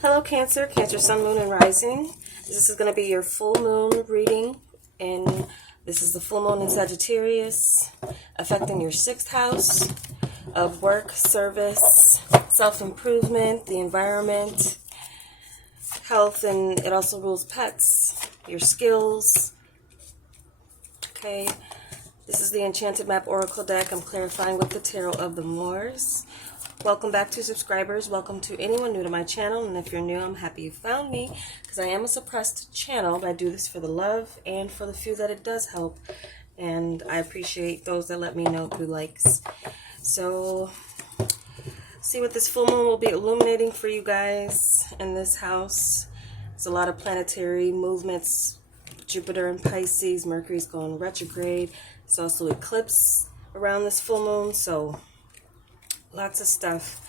Hello Cancer, Cancer Sun, Moon, and Rising. This is going to be your full moon reading, and this is the full moon in Sagittarius, affecting your 6th house of work, service, self-improvement, the environment, health, and it also rules pets, your skills. Okay, this is the Enchanted Map Oracle deck. I'm clarifying with the Tarot of the Moors. Welcome back to subscribers. Welcome to anyone new to my channel. And if you're new, I'm happy you found me because I am a suppressed channel, but I do this for the love and for the few that it does help. And I appreciate those that let me know through likes. So, see what this full moon will be illuminating for you guys in this house. There's a lot of planetary movements. Jupiter in Pisces, Mercury's going retrograde. There's also eclipse around this full moon, so lots of stuff.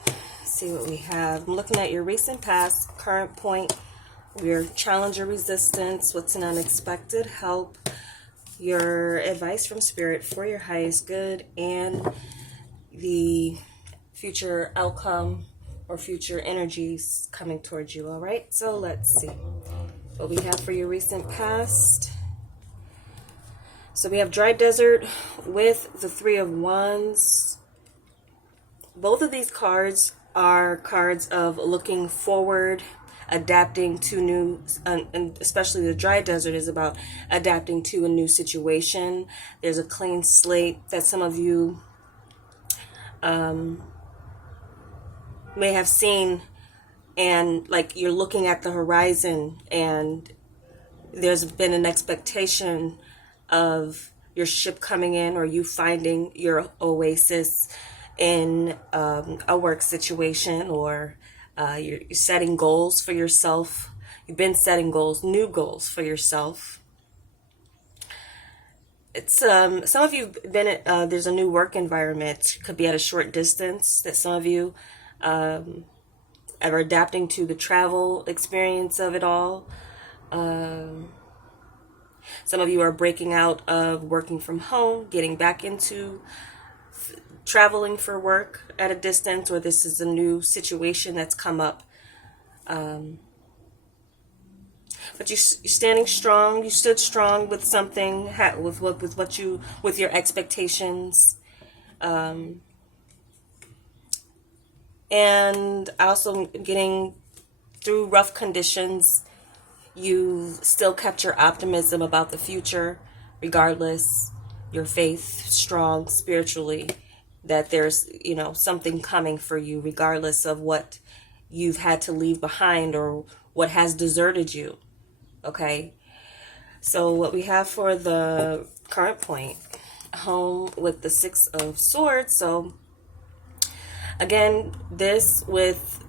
Let's see what we have. I'm looking at your recent past, current point, your challenge or resistance, what's an unexpected help, your advice from spirit for your highest good, and the future outcome or future energies coming towards you. All right, so let's see what we have for your recent past. So we have dry desert with the 3 of Wands. Both of these cards are cards of looking forward, adapting to new, and especially the dry desert is about adapting to a new situation. There's a clean slate that some of you may have seen, and like you're looking at the horizon and there's been an expectation of your ship coming in or you finding your oasis in a work situation, or you're setting goals for yourself. You've been setting goals, new goals for yourself. It's some of you been at, there's a new work environment, could be at a short distance, that some of you are adapting to the travel experience of it all. Some of you are breaking out of working from home, getting back into traveling for work at a distance, or this is a new situation that's come up. But you're standing strong. You stood strong with something, with your expectations, and also getting through rough conditions. You still kept your optimism about the future, regardless. Your faith strong spiritually, that there's, something coming for you, regardless of what you've had to leave behind or what has deserted you. Okay. So what we have for the current point, home with the 6 of Swords. So again, this with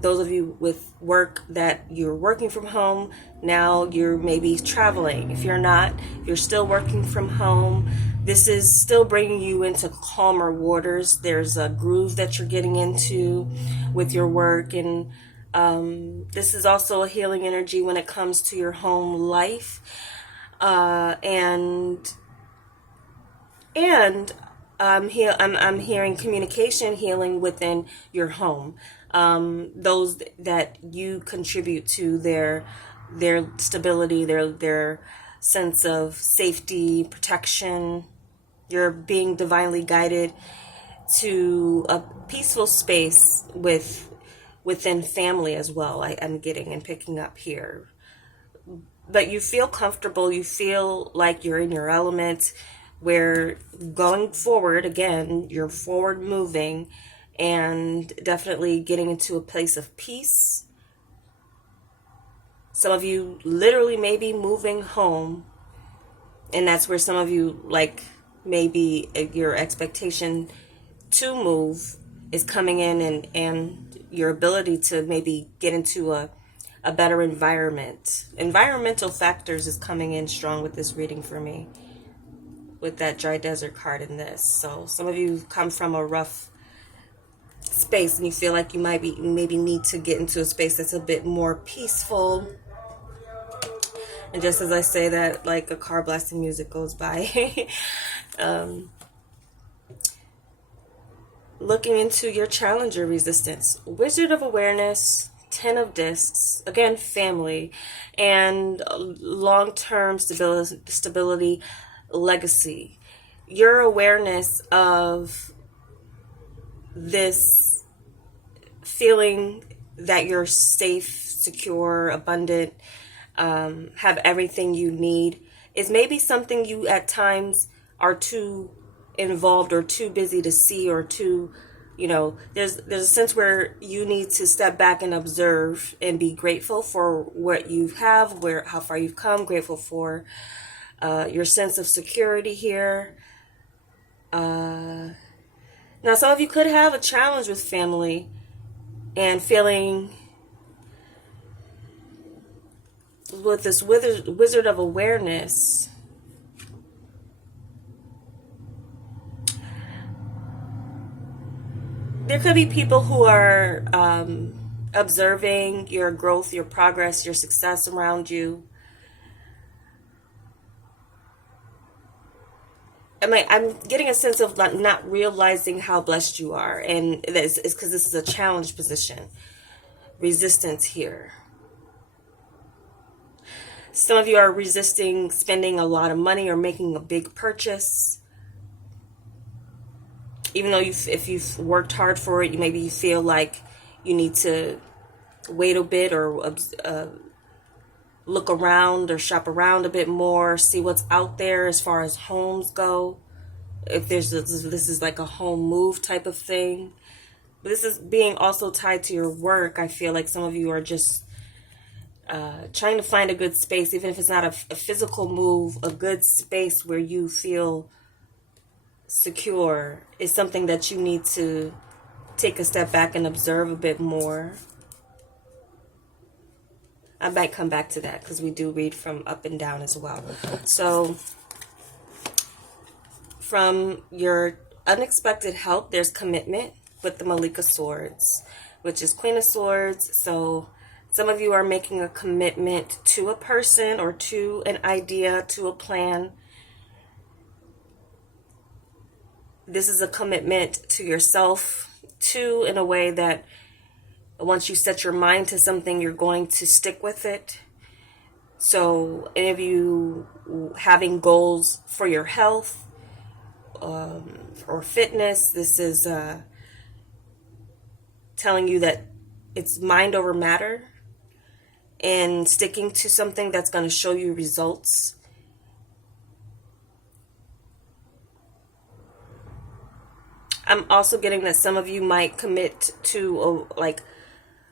those of you with work that you're working from home, now you're maybe traveling. If you're not, you're still working from home. This is still bringing you into calmer waters. There's a groove that you're getting into with your work. And this is also a healing energy when it comes to your home life. And I'm hearing communication healing within your home. Those that you contribute to their stability, their sense of safety, protection. You're being divinely guided to a peaceful space within family as well. I'm getting and picking up here. But you feel comfortable. You feel like you're in your element. Where going forward, again, you're forward moving and definitely getting into a place of peace. Some of you literally may be moving home, and that's where some of you, like, maybe your expectation to move is coming in, and your ability to maybe get into a better environment. Environmental factors is coming in strong with this reading for me, with that dry desert card in this. So some of you come from a rough space and you feel like you maybe need to get into a space that's a bit more peaceful. And just as I say that, like a car blasting music goes by. looking into your challenger resistance. Wizard of Awareness, 10 of Discs, again, family, and long-term stability, legacy. Your awareness of this feeling that you're safe, secure, abundant, have everything you need is maybe something you at times are too involved or too busy to see, or too, there's a sense where you need to step back and observe and be grateful for what you have, how far you've come, grateful for your sense of security here. Now, some of you could have a challenge with family and feeling with this Wizard of Awareness. There could be people who are observing your growth, your progress, your success around you. I'm getting a sense of not realizing how blessed you are. And it's because this is a challenge position. Resistance here. Some of you are resisting spending a lot of money or making a big purchase. Even though if you've worked hard for it, maybe you feel like you need to wait a bit, or look around or shop around a bit more, see what's out there as far as homes go. If this is like a home move type of thing. But this is being also tied to your work. I feel like some of you are just trying to find a good space, even if it's not a physical move, a good space where you feel secure is something that you need to take a step back and observe a bit more. I might come back to that because we do read from up and down as well. So from your unexpected help, there's commitment with the Malika Swords, which is Queen of Swords. So some of you are making a commitment to a person or to an idea, to a plan. This is a commitment to yourself, too, in a way that once you set your mind to something, you're going to stick with it. So any of you having goals for your health or fitness, this is telling you that it's mind over matter and sticking to something that's going to show you results. I'm also getting that some of you might commit to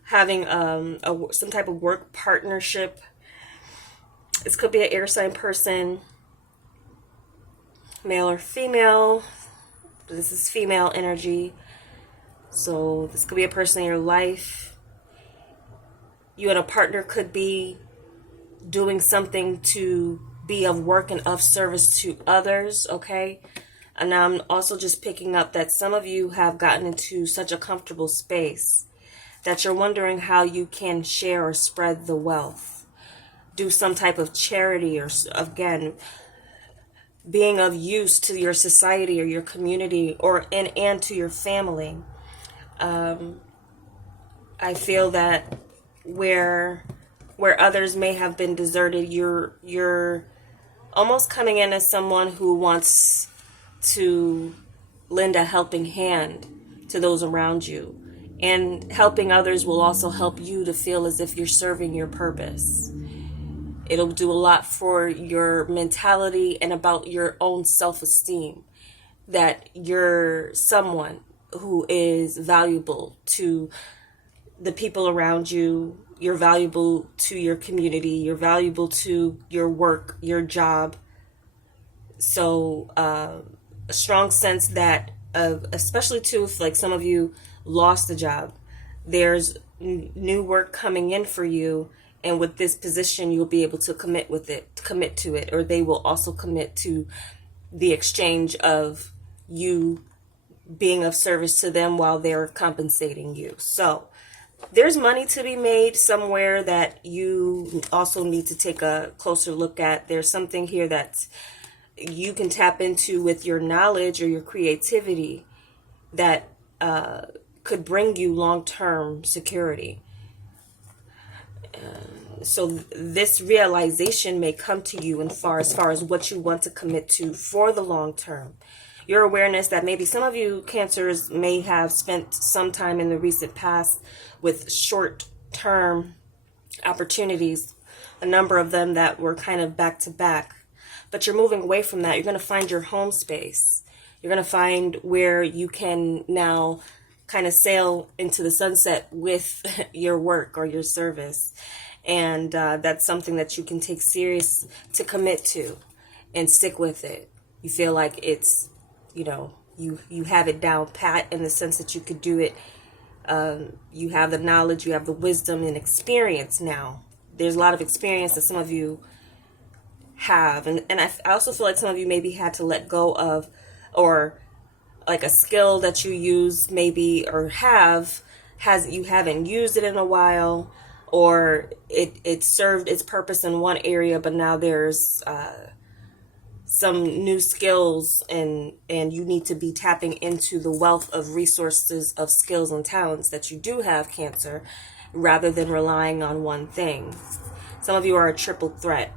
having some type of work partnership. This could be an air sign person, male or female. This is female energy. So this could be a person in your life. You and a partner could be doing something to be of work and of service to others, okay? And now I'm also just picking up that some of you have gotten into such a comfortable space that you're wondering how you can share or spread the wealth. Do some type of charity, or again, being of use to your society or your community, or and to your family. I feel that where others may have been deserted, you're almost coming in as someone who wants to lend a helping hand to those around you. And helping others will also help you to feel as if you're serving your purpose. It'll do a lot for your mentality and about your own self-esteem, that you're someone who is valuable to the people around you. You're valuable to your community. You're valuable to your work, your job. So a strong sense that, especially too, if like some of you lost a job, there's new work coming in for you. And with this position, you'll be able to commit to it, or they will also commit to the exchange of you being of service to them while they're compensating you. So there's money to be made somewhere that you also need to take a closer look at. There's something here that you can tap into with your knowledge or your creativity that could bring you long-term security. So this realization may come to you as far as what you want to commit to for the long term. Your awareness that maybe some of you Cancers may have spent some time in the recent past with short-term opportunities, a number of them that were kind of back to back. But you're moving away from that. You're going to find your home space. You're going to find where you can now kind of sail into the sunset with your work or your service. And that's something that you can take serious to commit to and stick with it. You feel like it's, you have it down pat in the sense that you could do it. You have the knowledge, you have the wisdom and experience now. There's a lot of experience that some of you have. And I also feel like some of you maybe had to let go of, or like a skill that you use maybe, or you haven't used it in a while, or it served its purpose in one area, but now there's some new skills and you need to be tapping into the wealth of resources of skills and talents that you do have, Cancer, rather than relying on one thing. Some of you are a triple threat,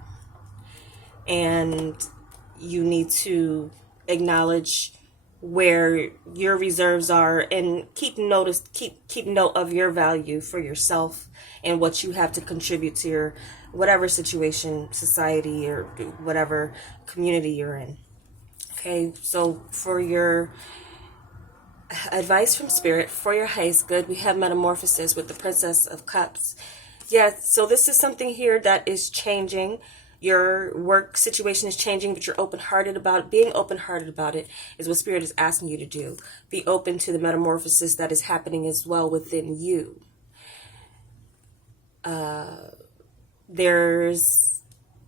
and you need to acknowledge where your reserves are and keep note of your value for yourself and what you have to contribute to your whatever situation, society, or whatever community you're in. Okay, so for your advice from Spirit, for your highest good, we have Metamorphosis with the Princess of Cups. Yeah, so this is something here that is changing. Your work situation is changing, but you're open-hearted about it. Being open-hearted about it is what Spirit is asking you to do. Be open to the metamorphosis that is happening as well within you. There's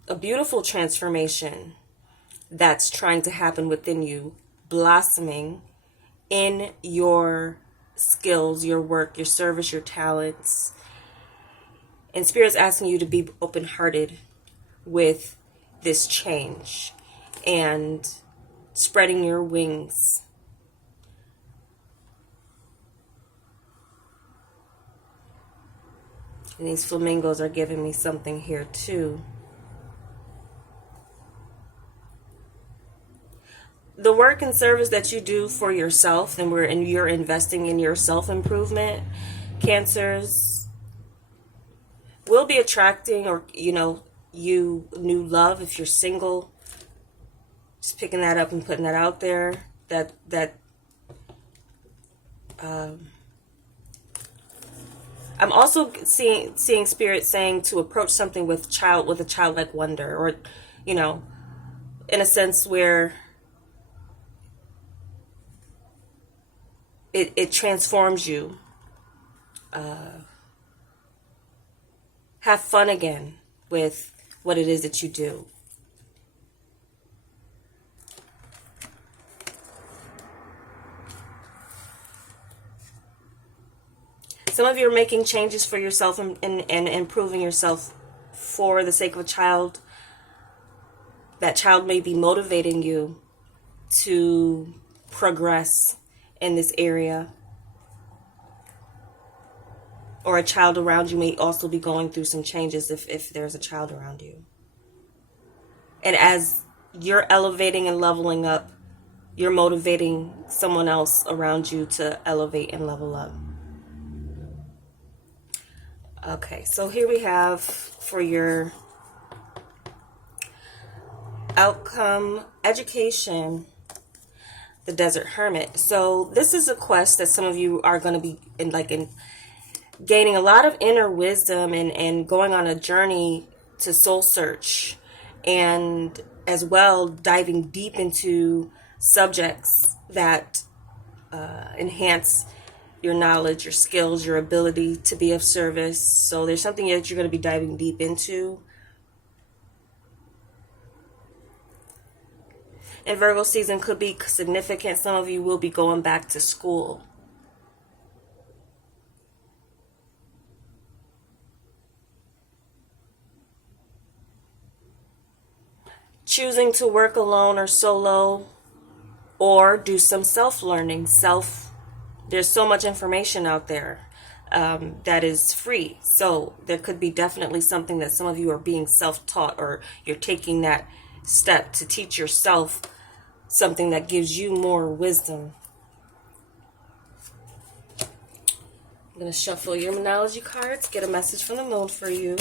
a beautiful transformation that's trying to happen within you, blossoming in your skills, your work, your service, your talents. And Spirit's asking you to be open-hearted with this change and spreading your wings. And these flamingos are giving me something here too. The work and service that you do for yourself, and you're investing in your self-improvement, Cancers, will be attracting, or you new love if you're single. Just picking that up and putting that out there. I'm also seeing Spirit saying to approach something with a childlike wonder, or in a sense where it transforms you. Have fun again with what it is that you do. Some of you are making changes for yourself and improving yourself for the sake of a child. That child may be motivating you to progress in this area. Or a child around you may also be going through some changes if there's a child around you. And as you're elevating and leveling up, you're motivating someone else around you to elevate and level up. Okay, so here we have for your outcome, education, the Desert Hermit. So this is a quest that some of you are going to be gaining a lot of inner wisdom and going on a journey to soul search, and as well diving deep into subjects that enhance your knowledge, your skills, your ability to be of service. So there's something that you're going to be diving deep into. And Virgo season could be significant. Some of you will be going back to school. Choosing to work alone or solo, or do some self-learning, There's so much information out there that is free. So there could be definitely something that some of you are being self-taught, or you're taking that step to teach yourself something that gives you more wisdom. I'm going to shuffle your Monology cards, get a message from the moon for you.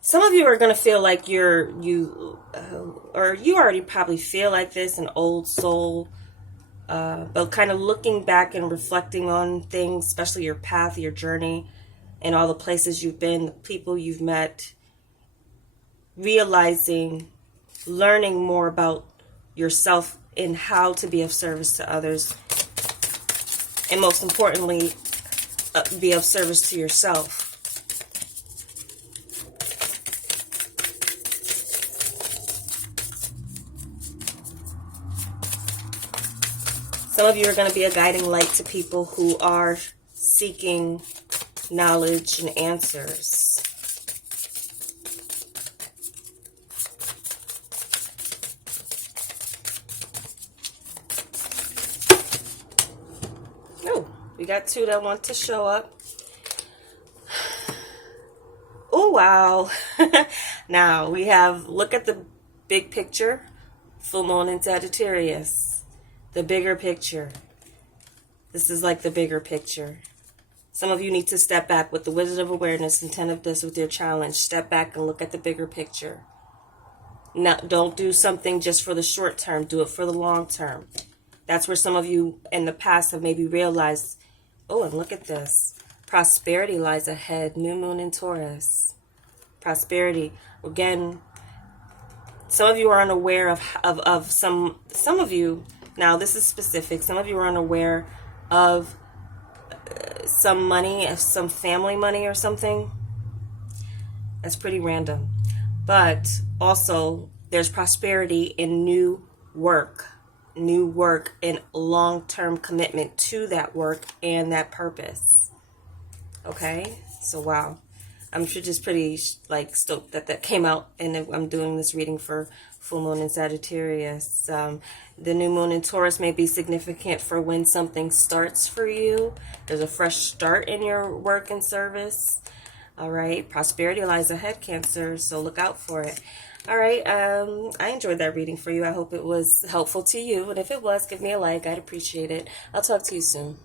Some of you are going to feel like you already probably feel like this, an old soul, but kind of looking back and reflecting on things, especially your path, your journey, and all the places you've been, the people you've met, realizing, learning more about yourself and how to be of service to others, and most importantly, be of service to yourself. Some of you are going to be a guiding light to people who are seeking knowledge and answers. Oh, we got two that want to show up. Oh, wow. Now we have, look at the big picture, full moon in Sagittarius. The bigger picture. This is like the bigger picture. Some of you need to step back with the wisdom of awareness and 10 of this with your challenge. Step back and look at the bigger picture. Now, don't do something just for the short term. Do it for the long term. That's where some of you in the past have maybe realized, oh, and look at this. Prosperity lies ahead. New moon in Taurus. Prosperity. Again, some of you are unaware of some of you. Now, this is specific. Some of you are unaware of some money, some family money or something. That's pretty random. But also, there's prosperity in new work and long-term commitment to that work and that purpose. Okay? So, wow. I'm just pretty stoked that came out, and I'm doing this reading for full moon in Sagittarius. The new moon in Taurus may be significant for when something starts for you. There's a fresh start in your work and service. All right, prosperity lies ahead, Cancer, so look out for it. All right, I enjoyed that reading for you. I hope it was helpful to you, and if it was, give me a like. I'd appreciate it. I'll talk to you soon.